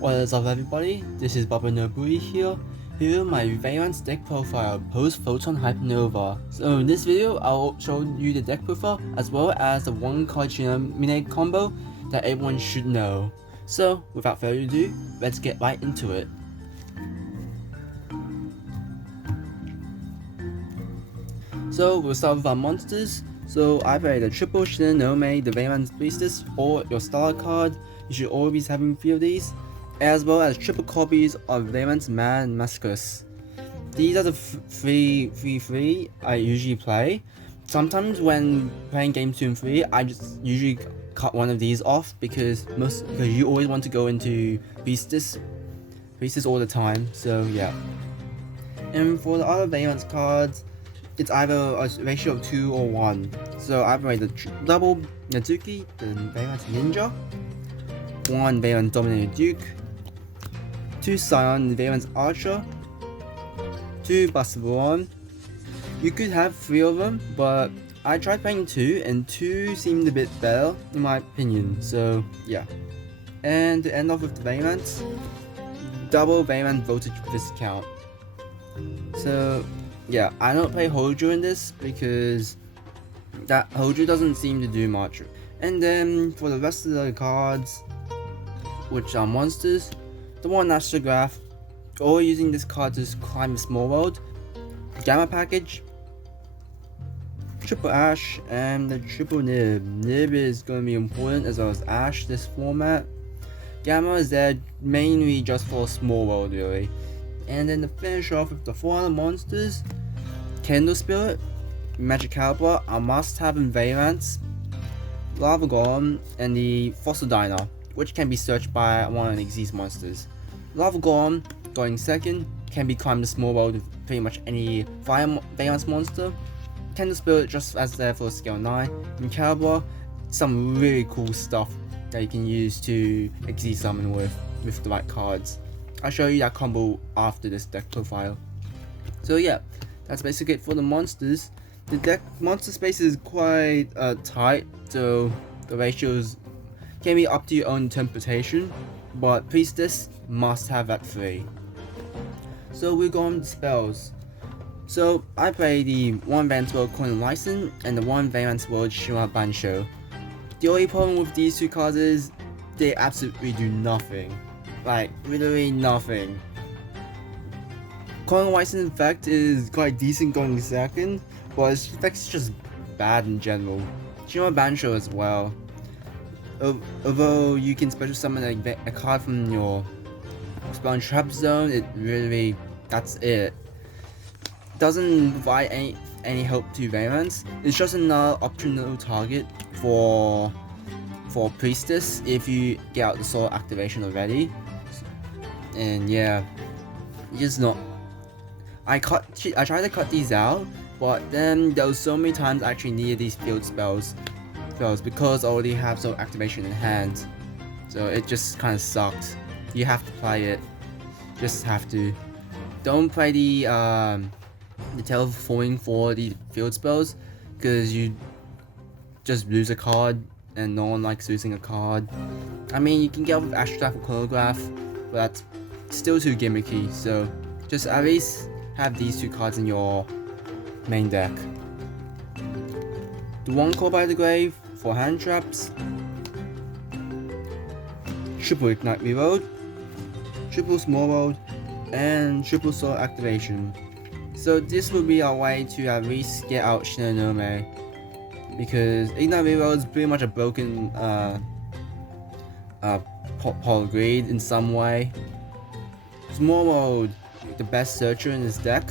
What is up everybody, this is Baba Nobui here my Vaylantz deck profile post Photon Hypernova. So in this video I'll show you the deck profile as well as the one card Mine combo that everyone should know. So without further ado, let's get right into it. So we'll start with our monsters. So I play the triple Shinonome, the Vaylantz Priestess, or your star card. You should always be having 3 of these, as well as triple copies of Vaylantz Mad Mascus. These are the three I usually play. Sometimes when playing game 2 and 3, I just usually cut one of these off because you always want to go into Priestess all the time. So yeah. And for the other Vaylantz cards, it's either a ratio of 2 or 1. So I play the double Natsuki, the Vaylantz Ninja, 1 Vaylantz Dominated Duke, 2 Scion Vaylantz Archer, 2 Bastiblon. You could have 3 of them, but I tried playing 2 and 2 seemed a bit better in my opinion, so yeah. And to end off with the Vaylantz, double Vaylantz Voltage Viscount. So yeah, I don't play Hojo in this because that Hojo doesn't seem to do much. And then for the rest of the cards, which are monsters, the one Astrograph, or using this card to climb the small world, Gamma Package, Triple Ash, and the Triple Nib. Nib is going to be important as well as Ash this format. Gamma is there mainly just for small world really. And then to finish off with the 4 other monsters, Candle Spirit, Magic Caliber, a must have in Vaylantz, Lava Golem, and the Fossil Diner, which can be searched by one of the Xyz monsters. Lava Golem, going second, can be climbed the small world with pretty much any Fire Vaylantz monster. Candle Spirit just as there for scale 9, and Caliber, some really cool stuff that you can use to Xyz summon with the right cards. I'll show you that combo after this deck profile. So yeah, that's basically it for the monsters. The deck monster space is quite tight, so the ratios can be up to your own interpretation, but Priestess must have that 3. So we're going to spells. So I play the 1 Vaylantz World Coin License and the 1 Vaylantz World Shima Bansho. The only problem with these 2 cards is they absolutely do nothing. Like, literally nothing. Coin License effect is quite decent going second, but its effect's just bad in general. Shima Bansho as well. Although you can special summon a card from your spell and trap zone, it really, that's it. Doesn't provide any help to Vaylantz. It's just another optional target for Priestess if you get out the soul activation already. And yeah, just not. I tried to cut these out, but then there was so many times I actually needed these field spells because I already have soul activation in hand. So it just kind of sucked. You have to play it. Just have to. Don't play the teleporting for the field spells because you just lose a card and no one likes losing a card. I mean, you can get with Astrograph or Chronograph, but that's still too gimmicky, so just at least have these 2 cards in your main deck. The 1 Call by the Grave for hand traps, triple Ignite Reload, triple Small World, and triple Soul Activation. So this will be our way to at least get out Shinonome, because Ignite Reload is pretty much a broken Polygreed in some way. Small World, the best searcher in this deck,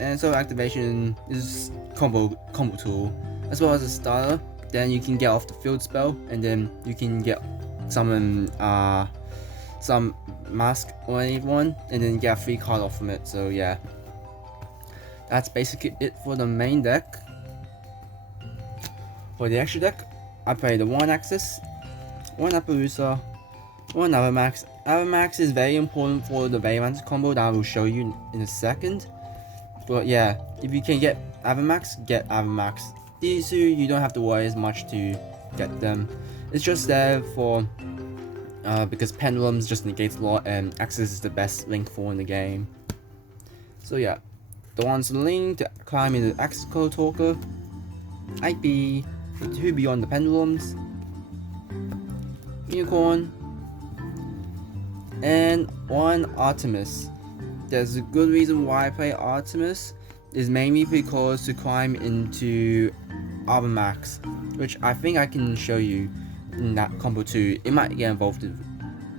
and Soul Activation is combo tool, as well as a starter. Then you can get off the field spell, and then you can get summon some mask or anyone, and then get a free card off from it. So yeah, that's basically it for the main deck. For the extra deck, I play the 1 Axis, 1 Appaloosa, 1 Avamax. Avamax is very important for the Vaylantz combo that I will show you in a second. But yeah, if you can get Avamax, get Avamax. These 2 you don't have to worry as much to get them. It's just there for because pendulums just negates a lot, and Axis is the best link for in the game. So yeah, the ones to link to climb in the Axis Code Talker, IP, 2 Beyond the Pendulums, Unicorn, and 1 Artemis. There's a good reason why I play Artemis, is mainly because to climb into Armor Max, which I think I can show you in that combo too. It might get involved in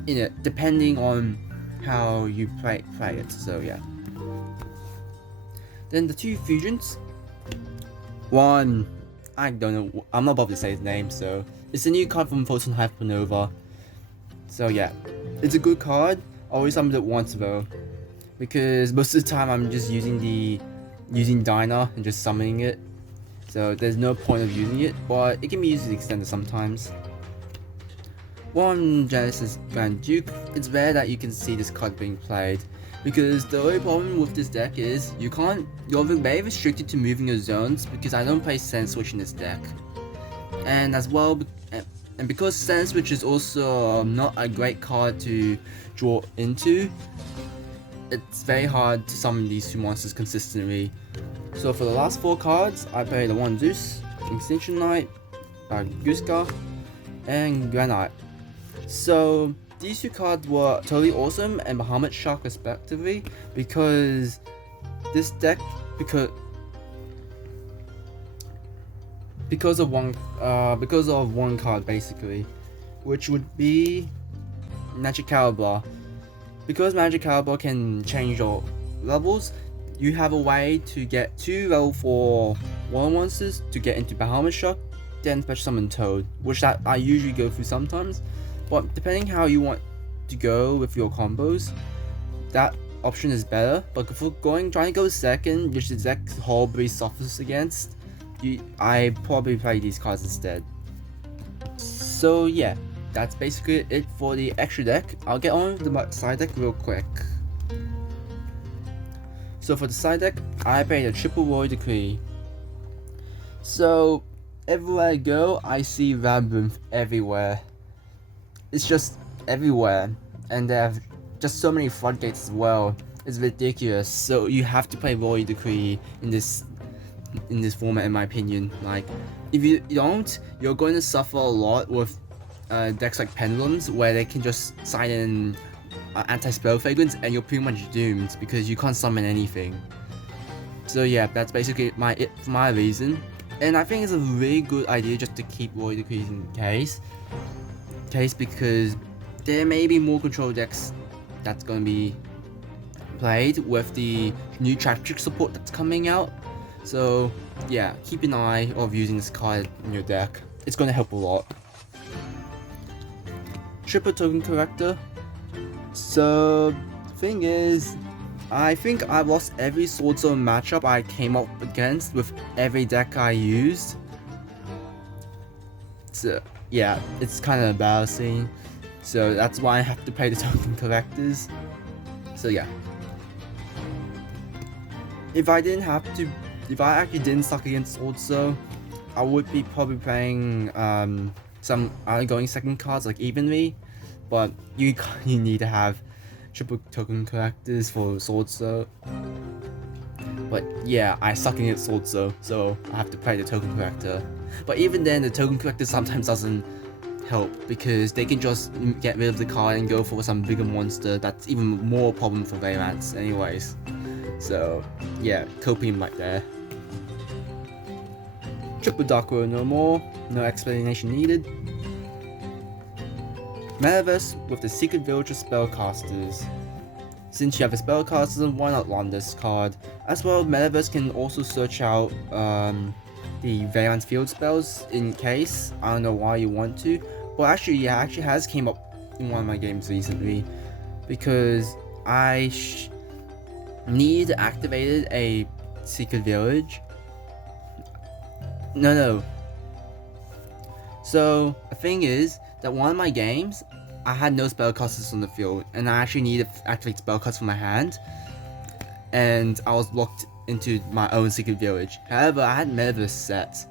it depending on how you play it, so yeah. Then the 2 fusions. One, I don't know, I'm not bothered to say his name, so it's a new card from Photon Hypernova. So yeah, it's a good card. Always summoned it once though, because most of the time I'm just using Dyna and just summoning it, so there's no point of using it, but it can be used as extender sometimes. 1 Genesis Grand Duke. It's rare that you can see this card being played, because the only problem with this deck is you're very restricted to moving your zones, because I don't play Sense Switch in this deck. And as well, and because Sense Switch is also not a great card to draw into, it's very hard to summon these 2 monsters consistently. So for the last 4 cards, I play the 1 Zeus, Extinction Knight, Guska, and Granite. So these 2 cards were totally awesome and Bahamut Shock respectively, because this deck, because of one card basically, which would be Magic Caliber. Because Magic Caliber can change your levels, you have a way to get 2 level 4 1 monsters to get into Bahamut Shock, then Special Summon Toad, which that I usually go through sometimes. But depending how you want to go with your combos, that option is better. But if we're trying to go second, which the deck horribly suffers against, I probably play these cards instead. So yeah, that's basically it for the extra deck. I'll get on with the side deck real quick. So for the side deck, I play the Triple Royal Decree. So everywhere I go, I see Labyrinth everywhere. It's just everywhere, and they have just so many floodgates as well. It's ridiculous. So you have to play Royal Decree in this format, in my opinion. Like, if you don't, you're going to suffer a lot with decks like Pendulums, where they can just sign in anti-spell fragrance, and you're pretty much doomed because you can't summon anything. So yeah, that's basically my reason, and I think it's a really good idea just to keep Royal Decrees in case, because there may be more control decks that's going to be played with the new trap trick support that's coming out. So yeah, keep an eye of using this card in your deck. It's going to help a lot. Triple Token Corrector. So thing is, I think I lost every Sword Zone matchup I came up against with every deck I used. So yeah, it's kind of embarrassing. So that's why I have to play the Token Collectors. So yeah. If I actually didn't suck against Sword Zone, I would be probably playing some going second cards like Evenly, but you need to have triple token collectors for Sword Zone. But yeah, I suck against Sword Zone, so I have to play the token collector. But even then, the token collector sometimes doesn't help, because they can just get rid of the card and go for some bigger monster that's even more problem for Vaylantz anyways. So yeah, coping right there. Triple Dark World no more, no explanation needed. Metaverse with the Secret Village of Spellcasters. Since you have a Spellcaster, why not run this card? As well, Metaverse can also search out the Vaylantz field spells in case. I don't know why you want to, but actually, yeah, actually has came up in one of my games recently, because I need activated a Secret Village. No. So the thing is that one of my games, I had no spellcasters on the field, and I actually needed to activate spellcasts from my hand, and I was locked into my own Secret Village. However, I had Metaverse set,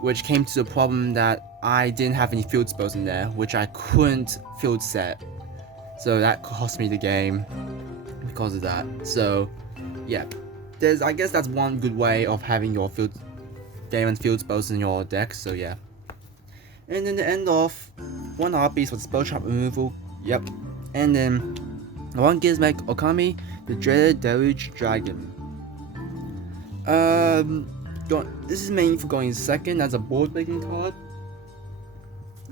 which came to the problem that I didn't have any field spells in there, which I couldn't field set. So that cost me the game because of that. So yeah, I guess that's one good way of having your Vaylantz field spells in your deck. So yeah. And then the end off, one heartbeat for the spell trap removal. Yep. And then one Gizmek Okami, the dreaded Deluge Dragon. This is mainly for going second as a board breaking card.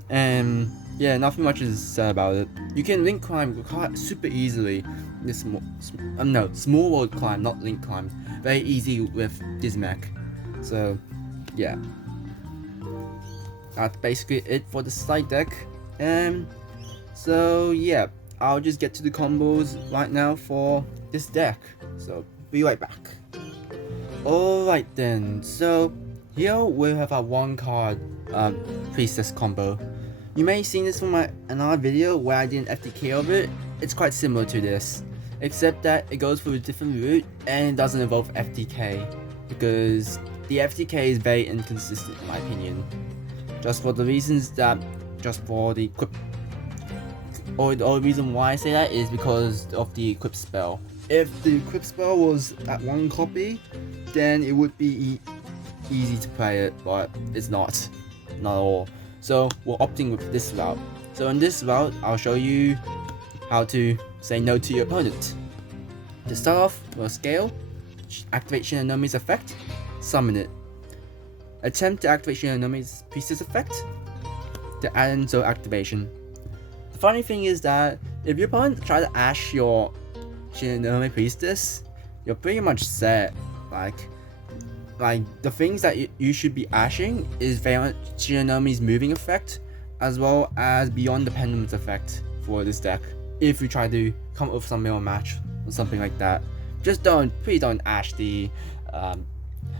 And yeah, nothing much is said about it. You can link climb the card super easily. This small world climb, not link climb. Very easy with Gizmek. So yeah. That's basically it for the side deck. So yeah, I'll just get to the combos right now for this deck. So be right back. Alright then, so here we have our one card priestess combo. You may have seen this from another video where I did an FTK of it. It's quite similar to this, except that it goes through a different route and it doesn't involve FTK, because the FTK is very inconsistent in my opinion. Just for the reasons that, the only reason why I say that is because of the equip spell. If the equip spell was at one copy, then it would be easy to play it, but it's not at all. So we're opting with this route. So in this route, I'll show you how to say no to your opponent. To start off, we'll scale, activate Shinonomi's effect, summon it. Attempt to activate Shinonomi's priestess effect, to add in Zo activation. The funny thing is that if your opponent tries to ash your Shinomi priestess, you're pretty much set. Like the things that you should be ashing is Shinomi's moving effect, as well as Beyond the Pendulum's effect for this deck. If you try to come up with some mirror match or something like that, please don't ash the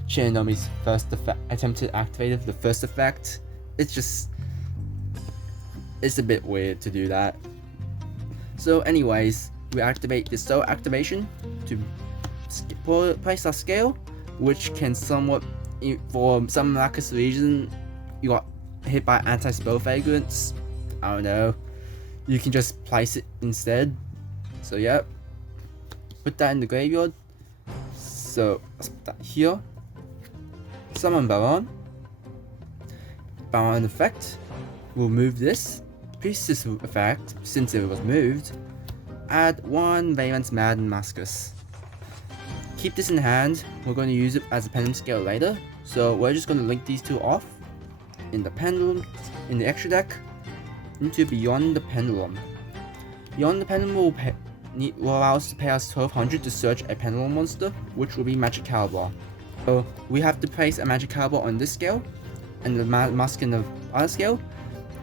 Shinomi's first effect, attempt to activate the first effect. It's a bit weird to do that. So anyways, we activate the Zo activation to place our scale, which can somewhat, for some miraculous reason, you got hit by anti-spell fragrance. I don't know. You can just place it instead. So yeah, put that in the graveyard. So let's put that here. Summon Baron. Baron effect. We'll move this. Priestess effect, since it was moved. Add one Vaylantz Madden Mascus. Keep this in hand. We're going to use it as a pendulum scale later. So we're just going to link these two off in the pendulum, in the extra deck, into Beyond the Pendulum. Beyond the Pendulum will allow us to pay us 1200 to search a pendulum monster, which will be Magic Caliber. So we have to place a Magic Caliber on this scale, and the Mask in the other scale,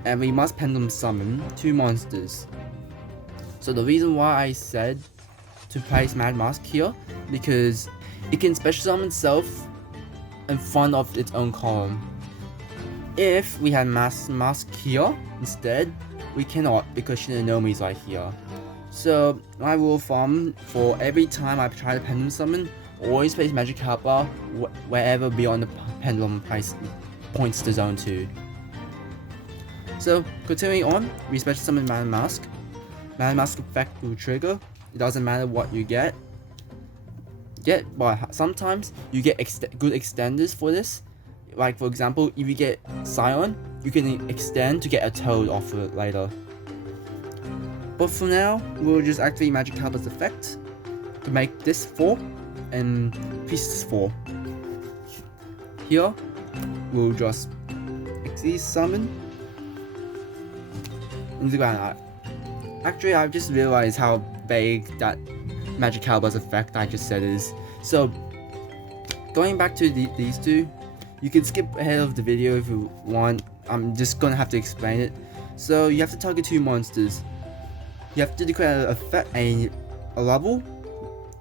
and we must pendulum summon two monsters. So the reason why I said to place Mad Mask here, because it can special summon itself in front of its own column. If we had Mask here instead, we cannot, because Shinonomi's right here. So my rule of thumb for every time I try to pendulum summon, always place Magic Caliber wherever Beyond the Pendulum points to zone 2. So continuing on, we special summon Mad Mask. Mad Mask effect will trigger. It doesn't matter what you get. But sometimes you get good extenders for this. Like for example, if you get Scion, you can extend to get a Toad off it later. But for now, we'll just activate Magic Caliber's effect to make this 4 and Priestess 4. Here, we'll just summon into the ground. Actually, I've just realized how vague that Magic Caliber's effect I just said is. So, going back to these two, you can skip ahead of the video if you want. I'm just gonna have to explain it. So, you have to target two monsters. You have to declare a level.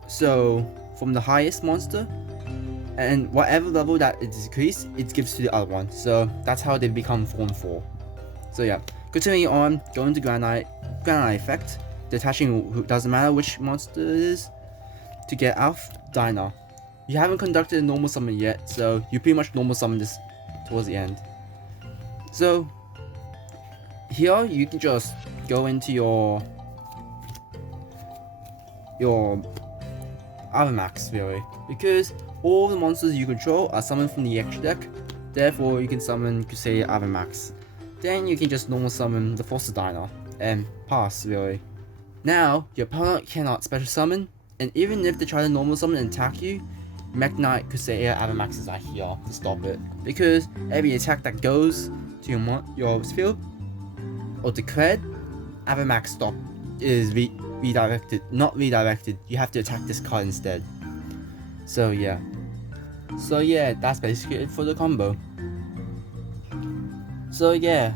So, from the highest monster, and whatever level that is decreased, it gives to the other one. So, that's how they become 4 and 4. So, yeah. Continuing on, going to Granite effect, detaching doesn't matter which monster it is, to get Alf Dinah. You haven't conducted a normal summon yet, so you pretty much normal summon this towards the end. So here you can just go into your Avamax really, because all the monsters you control are summoned from the extra deck. Therefore, you can summon Crusader Avamax. Then you can just normal summon the Foster Diner and pass really. Now your opponent cannot special summon, and even if they try to normal summon and attack you, Mekk-Knight Crusader Avamaxes are here to stop it, because every attack that goes to your field or declared, Avamax stop is redirected. Not redirected, you have to attack this card instead. So yeah, that's basically it for the combo. So yeah,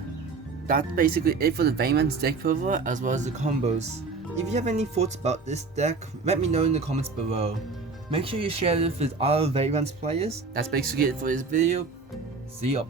that's basically it for the Vaylantz deck profile as well as the combos. If you have any thoughts about this deck, let me know in the comments below. Make sure you share it with other Vaylantz players. That's basically it for this video. See ya.